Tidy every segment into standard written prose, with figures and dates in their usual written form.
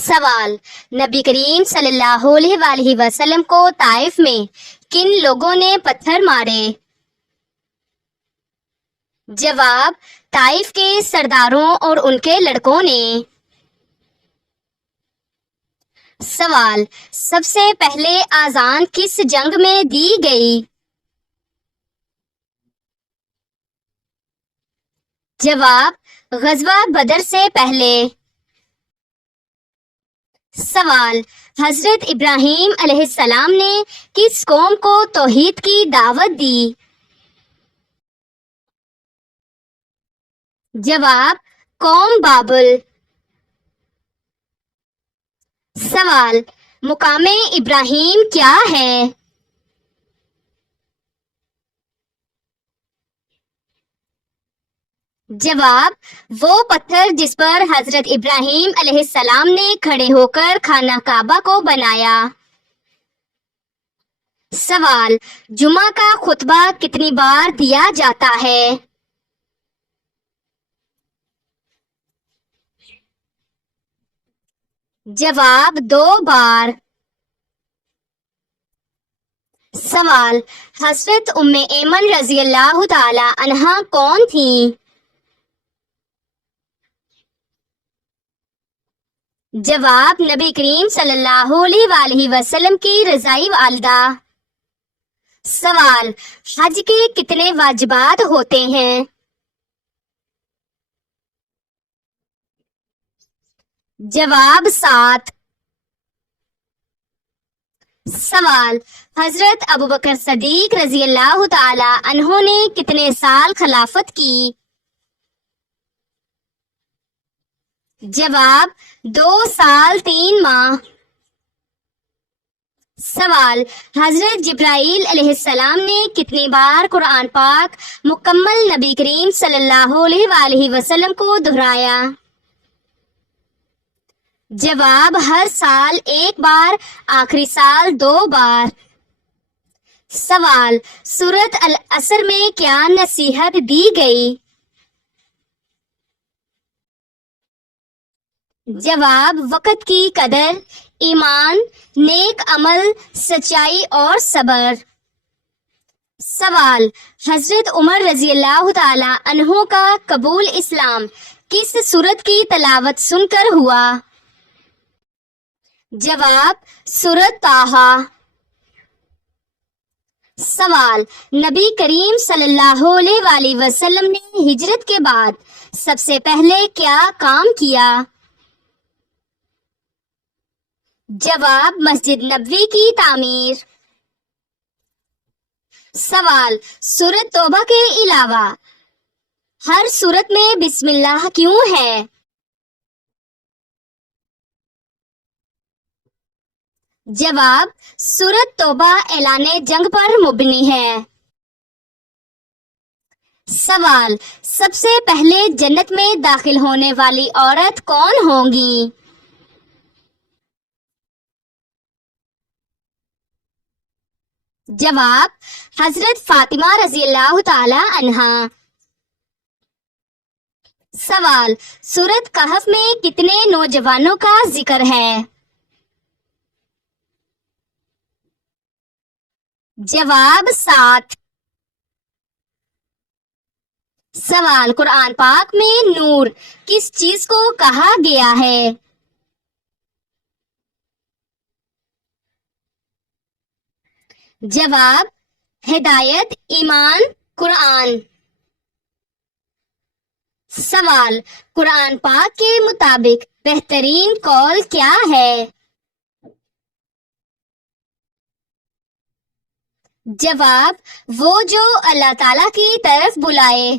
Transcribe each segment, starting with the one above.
سوال: نبی کریم صلی اللہ علیہ وآلہ وسلم کو طائف میں کن لوگوں نے پتھر مارے؟ جواب: طائف کے سرداروں اور ان کے لڑکوں نے۔ سوال: سب سے پہلے اذان کس جنگ میں دی گئی؟ جواب: غزوہ بدر سے پہلے۔ سوال: حضرت ابراہیم علیہ السلام نے کس قوم کو توحید کی دعوت دی؟ جواب: قوم بابل۔ سوال: مقام ابراہیم کیا ہے؟ جواب: وہ پتھر جس پر حضرت ابراہیم علیہ السلام نے کھڑے ہو کر خانہ کعبہ کو بنایا۔ سوال: جمعہ کا خطبہ کتنی بار دیا جاتا ہے؟ جواب: 2 بار۔ سوال: حضرت ام ایمن رضی اللہ تعالی عنہا کون تھیں؟ جواب: نبی کریم صلی اللہ علیہ وآلہ وسلم کی رضائی والدہ۔ سوال: حج کے کتنے واجبات ہوتے ہیں؟ جواب: 7۔ سوال: حضرت ابوبکر صدیق رضی اللہ تعالی عنہ نے کتنے سال خلافت کی؟ جواب: 2 سال 3 ماہ۔ سوال: حضرت جبرائیل علیہ السلام نے کتنی بار قرآن پاک مکمل نبی کریم صلی اللہ علیہ وآلہ وسلم کو دہرایا؟ جواب: ہر سال 1 بار، آخری سال 2 بار۔ سوال: سورۃ العصر میں کیا نصیحت دی گئی؟ جواب: وقت کی قدر، ایمان، نیک عمل، سچائی اور صبر۔ سوال: حضرت عمر رضی اللہ تعالی عنہ کا قبول اسلام کس سورت کی تلاوت سن کر ہوا؟ جواب: سورۃ طٰہٰ۔ سوال: نبی کریم صلی اللہ علیہ وآلہ وسلم نے ہجرت کے بعد سب سے پہلے کیا کام کیا؟ جواب: مسجد نبوی کی تعمیر۔ سوال: سورۃ توبہ کے علاوہ ہر سورت میں بسم اللہ کیوں ہے؟ جواب: سورۃ توبہ اعلان جنگ پر مبنی ہے۔ سوال: سب سے پہلے جنت میں داخل ہونے والی عورت کون ہوں گی؟ جواب: حضرت فاطمہ رضی اللہ تعالی عنہا۔ سوال: سورۃ کہف میں کتنے نوجوانوں کا ذکر ہے؟ جواب: 7۔ سوال: قرآن پاک میں نور کس چیز کو کہا گیا ہے؟ جواب: ہدایت، ایمان، قرآن۔ سوال: قرآن پاک کے مطابق بہترین قول کیا ہے؟ جواب: وہ جو اللہ تعالیٰ کی طرف بلائے۔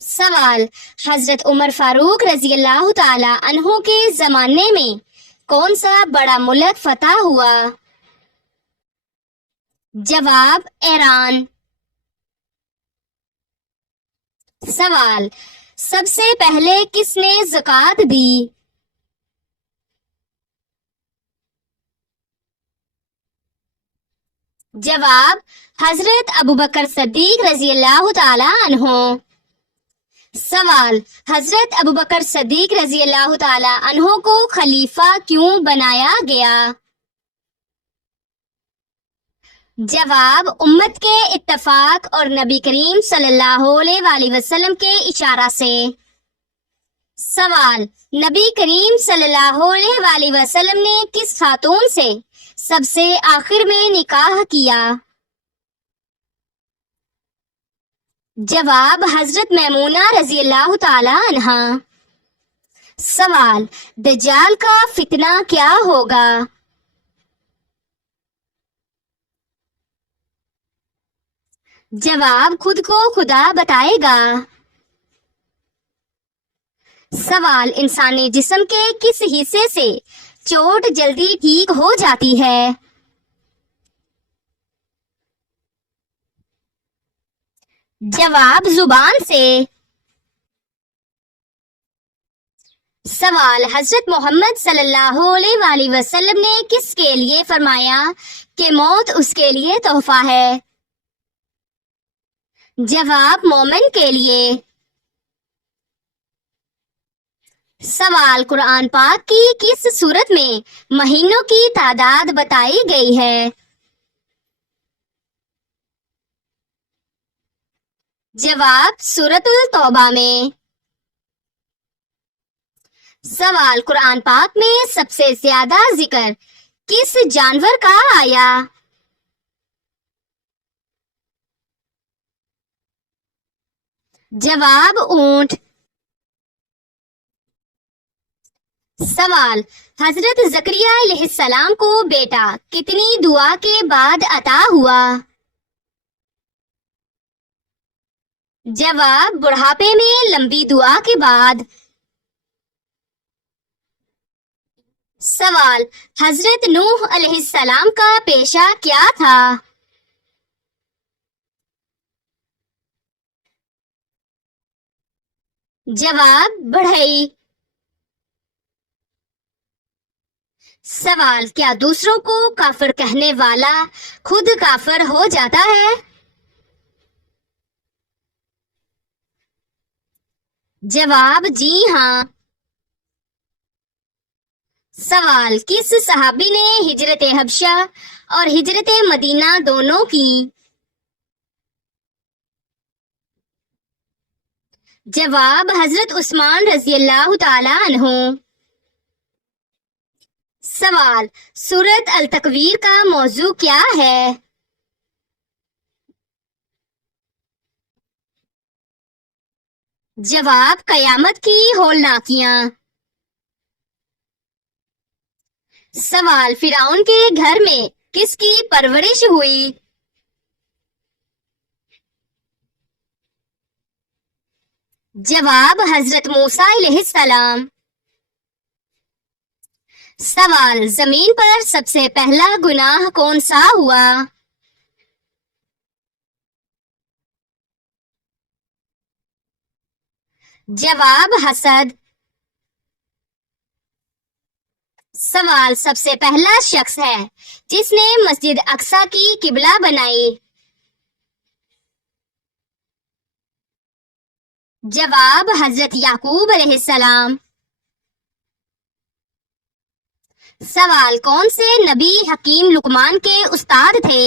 سوال: حضرت عمر فاروق رضی اللہ تعالی عنہ کے زمانے میں کون سا بڑا ملک فتح ہوا؟ جواب: ایران۔ سوال: سب سے پہلے کس نے زکوٰۃ دی؟ جواب: حضرت ابوبکر صدیق رضی اللہ تعالی عنہ۔ سوال: حضرت ابوبکر صدیق رضی اللہ تعالی عنہ کو خلیفہ کیوں بنایا گیا؟ جواب: امت کے اتفاق اور نبی کریم صلی اللہ علیہ وآلہ وسلم کے اشارہ سے۔ سوال: نبی کریم صلی اللہ علیہ وآلہ وسلم نے کس خاتون سے سب سے آخر میں نکاح کیا؟ جواب: حضرت میمونہ رضی اللہ تعالی عنہا۔ سوال: دجال کا فتنہ کیا ہوگا؟ جواب: خود کو خدا بتائے گا۔ سوال: انسانی جسم کے کس حصے سے چوٹ جلدی ٹھیک ہو جاتی ہے؟ جواب: زبان سے۔ سوال: حضرت محمد صلی اللہ علیہ وآلہ وسلم نے کس کے لیے فرمایا کہ موت اس کے لیے تحفہ ہے؟ جواب: مومن کے لیے۔ سوال: قرآن پاک کی کس سورت میں مہینوں کی تعداد بتائی گئی ہے؟ جواب: سورۃ التوبہ میں۔ سوال: قرآن پاک میں سب سے زیادہ ذکر کس جانور کا آیا؟ جواب: اونٹ۔ سوال: حضرت زکریا علیہ السلام کو بیٹا کتنی دعا کے بعد عطا ہوا؟ جواب: بڑھاپے میں لمبی دعا کے بعد۔ سوال: حضرت نوح علیہ السلام کا پیشہ کیا تھا؟ جواب: بڑھئی۔ سوال: کیا دوسروں کو کافر کہنے والا خود کافر ہو جاتا ہے؟ جواب: جی ہاں۔ سوال: کس صحابی نے ہجرت حبشہ اور ہجرت مدینہ دونوں کی؟ جواب: حضرت عثمان رضی اللہ تعالی عنہ۔ سوال: سورۃ التکویر کا موضوع کیا ہے؟ جواب: قیامت کی ہولناکیاں۔ سوال: فرعون کے گھر میں کس کی پرورش ہوئی؟ جواب: حضرت موسیٰ علیہ السلام۔ سوال: زمین پر سب سے پہلا گناہ کون سا ہوا؟ جواب: حسد۔ سوال: سب سے پہلا شخص ہے جس نے مسجد اقصی کی قبلہ بنائی؟ جواب: حضرت یعقوب علیہ السلام۔ سوال: کون سے نبی حکیم لقمان کے استاد تھے؟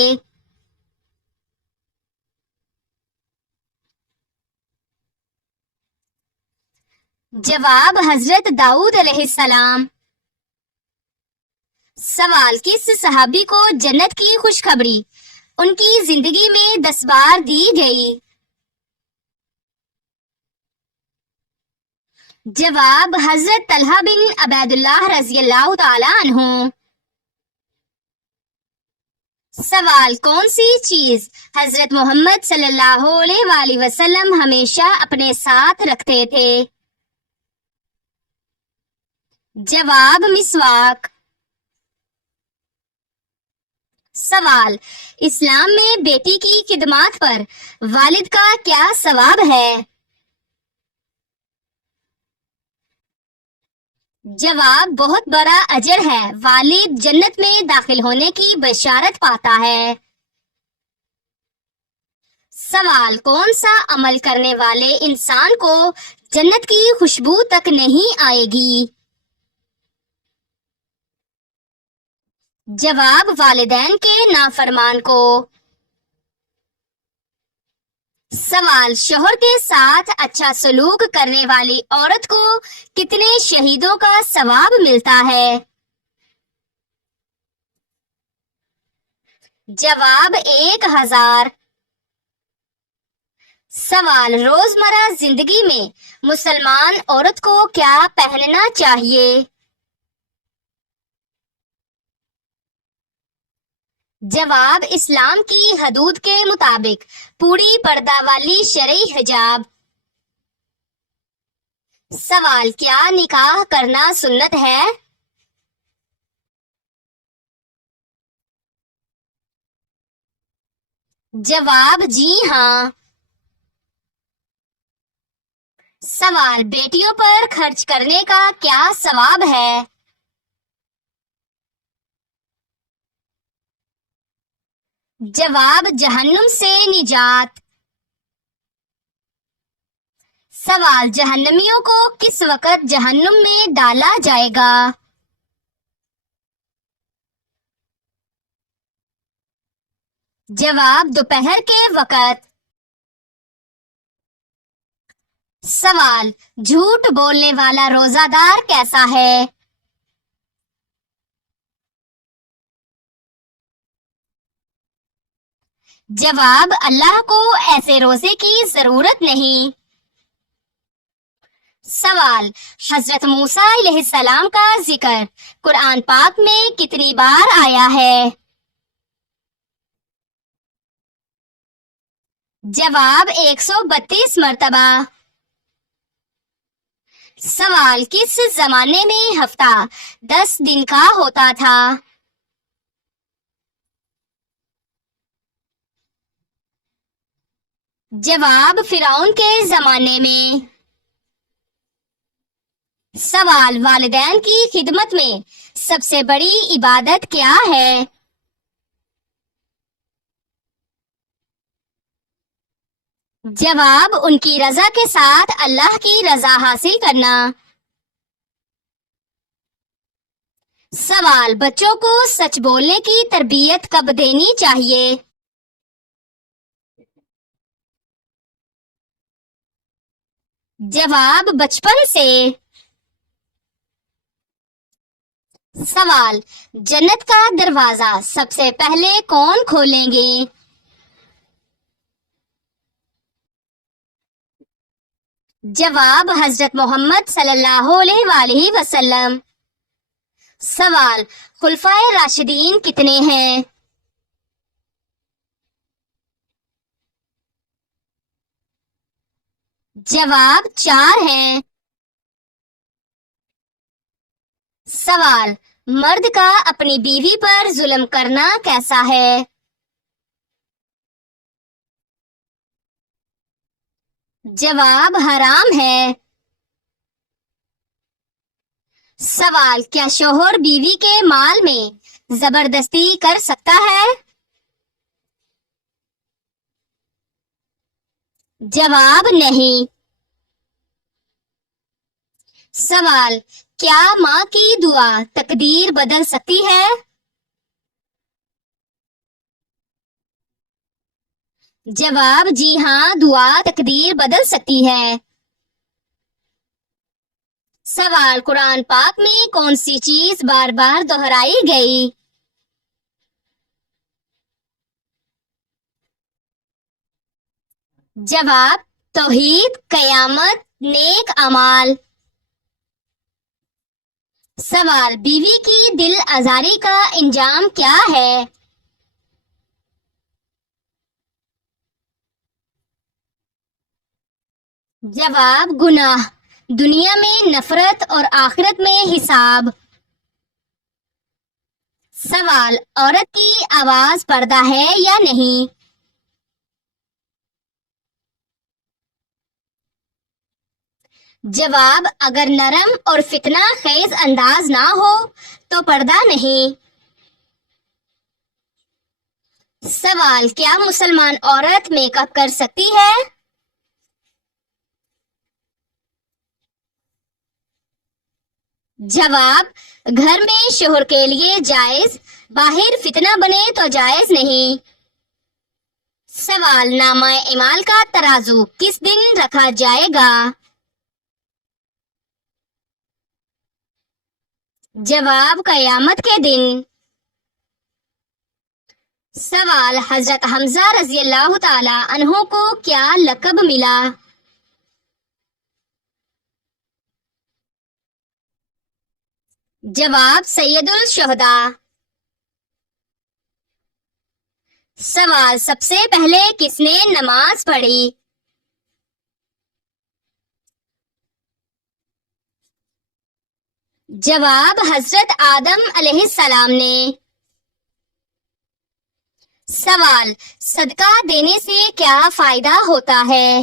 جواب: حضرت داؤد علیہ السلام۔ سوال: کس صحابی کو جنت کی خوشخبری ان کی زندگی میں 10 بار دی گئی؟ جواب: حضرت طلحہ بن عبید اللہ رضی اللہ تعالی عنہ۔ سوال: کون سی چیز حضرت محمد صلی اللہ علیہ وآلہ وسلم ہمیشہ اپنے ساتھ رکھتے تھے؟ جواب: مسواک۔ سوال: اسلام میں بیٹی کی خدمات پر والد کا کیا ثواب ہے؟ جواب: بہت بڑا اجر ہے، والد جنت میں داخل ہونے کی بشارت پاتا ہے۔ سوال، کون سا عمل کرنے والے انسان کو جنت کی خوشبو تک نہیں آئے گی؟ جواب، والدین کے نافرمان کو۔ سوال، شوہر کے ساتھ اچھا سلوک کرنے والی عورت کو کتنے شہیدوں کا ثواب ملتا ہے؟ جواب، 1000۔ سوال، روزمرہ زندگی میں مسلمان عورت کو کیا پہننا چاہیے؟ جواب، اسلام کی حدود کے مطابق پوری پردہ والی شرعی حجاب۔ سوال، کیا نکاح کرنا سنت ہے؟ جواب، جی ہاں۔ سوال، بیٹیوں پر خرچ کرنے کا کیا ثواب ہے؟ جواب، جہنم سے نجات۔ سوال، جہنمیوں کو کس وقت جہنم میں ڈالا جائے گا؟ جواب، دوپہر کے وقت۔ سوال، جھوٹ بولنے والا روزہ دار کیسا ہے؟ جواب، اللہ کو ایسے روزے کی ضرورت نہیں۔ سوال، حضرت موسیٰ علیہ السلام کا ذکر قرآن پاک میں کتنی بار آیا ہے؟ جواب، 132 مرتبہ۔ سوال، کس زمانے میں ہفتہ 10 دن کا ہوتا تھا؟ جواب، فرعون کے زمانے میں۔ سوال، والدین کی خدمت میں سب سے بڑی عبادت کیا ہے؟ جواب، ان کی رضا کے ساتھ اللہ کی رضا حاصل کرنا۔ سوال، بچوں کو سچ بولنے کی تربیت کب دینی چاہیے؟ جواب، بچپن سے۔ سوال، جنت کا دروازہ سب سے پہلے کون کھولیں گے؟ جواب، حضرت محمد صلی اللہ علیہ وآلہ وسلم۔ سوال، خلفائے راشدین کتنے ہیں؟ جواب، 4 ہیں۔ سوال، مرد کا اپنی بیوی پر ظلم کرنا کیسا ہے؟ جواب، حرام ہے۔ سوال، کیا شوہر بیوی کے مال میں زبردستی کر سکتا ہے؟ جواب، نہیں۔ سوال، کیا ماں کی دعا تقدیر بدل سکتی ہے؟ جواب، جی ہاں، دعا تقدیر بدل سکتی ہے۔ سوال، قرآن پاک میں کون سی چیز بار بار دہرائی گئی؟ جواب، توحید، قیامت، نیک اعمال۔ سوال، بیوی کی دل آزاری کا انجام کیا ہے؟ جواب، گناہ، دنیا میں نفرت اور آخرت میں حساب۔ سوال، عورت کی آواز پردہ ہے یا نہیں؟ جواب، اگر نرم اور فتنہ خیز انداز نہ ہو تو پردہ نہیں۔ سوال، کیا مسلمان عورت میک اپ کر سکتی ہے؟ جواب، گھر میں شوہر کے لیے جائز، باہر فتنہ بنے تو جائز نہیں۔ سوال، نامہ اعمال کا ترازو کس دن رکھا جائے گا؟ جواب، قیامت کے دن۔ سوال، حضرت حمزہ رضی اللہ تعالی عنہ کو کیا لقب ملا؟ جواب، سید الشہداء۔ سوال، سب سے پہلے کس نے نماز پڑھی؟ جواب، حضرت آدم علیہ السلام نے۔ سوال، صدقہ دینے سے کیا فائدہ ہوتا ہے؟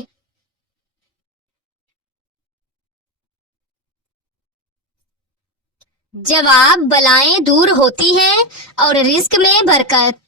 جواب، بلائیں دور ہوتی ہیں اور رزق میں برکت۔